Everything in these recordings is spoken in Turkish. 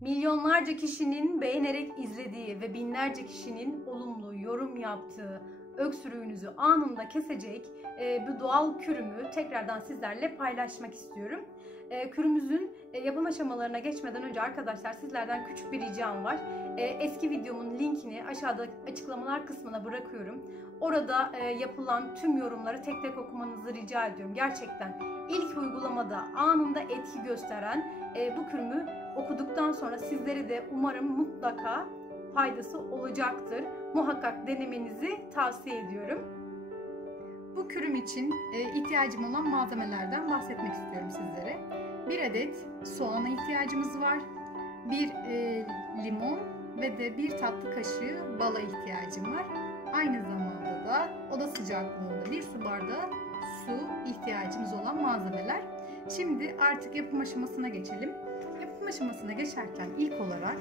Milyonlarca kişinin beğenerek izlediği ve binlerce kişinin olumlu yorum yaptığı öksürüğünüzü anında kesecek bu doğal kürümü tekrardan sizlerle paylaşmak istiyorum. Kürümüzün yapım aşamalarına geçmeden önce arkadaşlar sizlerden küçük bir ricam var. Eski videomun linkini aşağıda açıklamalar kısmına bırakıyorum. Orada yapılan tüm yorumları tek tek okumanızı rica ediyorum. Gerçekten ilk uygulamada anında etki gösteren bu kürümü okuduktan sonra sizlere de umarım mutlaka faydası olacaktır. Muhakkak denemenizi tavsiye ediyorum. Bu kürüm için ihtiyacım olan malzemelerden bahsetmek istiyorum sizlere. Bir adet soğana ihtiyacımız var. Bir limon ve de bir tatlı kaşığı bala ihtiyacım var. Aynı zamanda da oda sıcaklığında bir su bardağı su ihtiyacımız olan malzemeler. Şimdi artık yapım aşamasına geçelim. Yapım aşamasına geçerken ilk olarak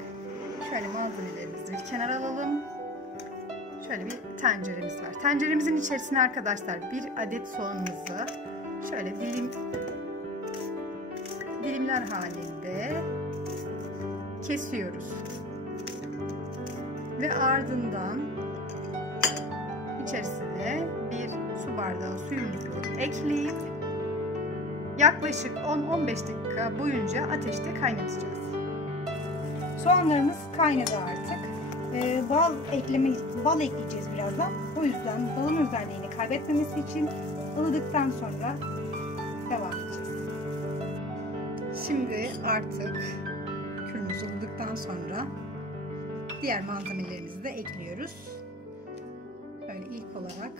şöyle malzemelerimizi bir kenara alalım. Şöyle bir tenceremiz var. Tenceremizin içerisine arkadaşlar bir adet soğanımızı şöyle dilimler halinde kesiyoruz. Ve ardından içerisine bir su bardağı suyumuzu ekleyip yaklaşık 10-15 dakika boyunca ateşte kaynatacağız. Soğanlarımız kaynadı artık. Bal ekleyeceğiz birazdan. O yüzden balın özelliğini kaybetmemesi için ılıdıktan sonra devam edeceğiz. Şimdi artık kürümüz ılıdıktan sonra diğer malzemelerimizi de ekliyoruz. Böyle ilk olarak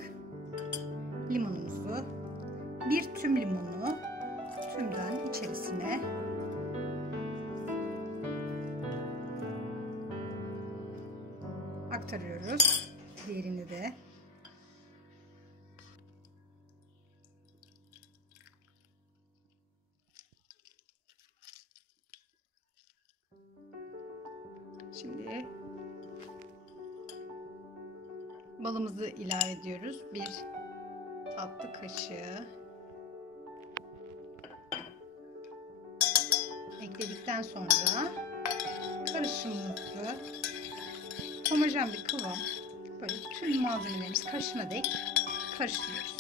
limonumuzu, bir tüm limonu tümden içerisine aktarıyoruz. Diğerini de şimdi balımızı ilave ediyoruz. Bir tatlı kaşığı ekledikten sonra karışımımızı homojen bir kıvam, böyle tüm malzemelerimiz karışına dek karıştırıyoruz.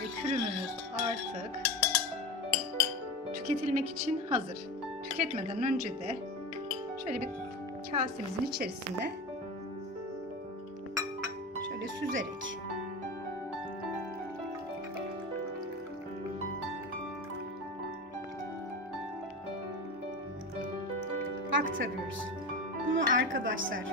Ve kürümüz artık tüketilmek için hazır. Tüketmeden önce de şöyle bir kasemizin içerisine şöyle süzerek aktarıyoruz. Bunu arkadaşlar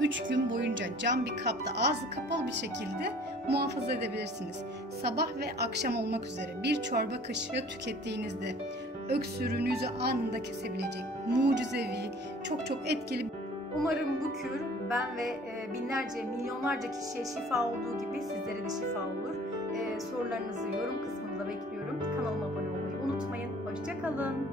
3 gün boyunca cam bir kapta ağzı kapalı bir şekilde muhafaza edebilirsiniz. Sabah ve akşam olmak üzere bir çorba kaşığı tükettiğinizde öksürüğünüzü anında kesebilecek mucizevi, çok etkili. Umarım bu kür ben ve binlerce, milyonlarca kişiye şifa olduğu gibi sizlere de şifa olur. Sorularınızı yorum kısmında bekliyorum. Kanalıma abone olmayı unutmayın. Hoşça kalın.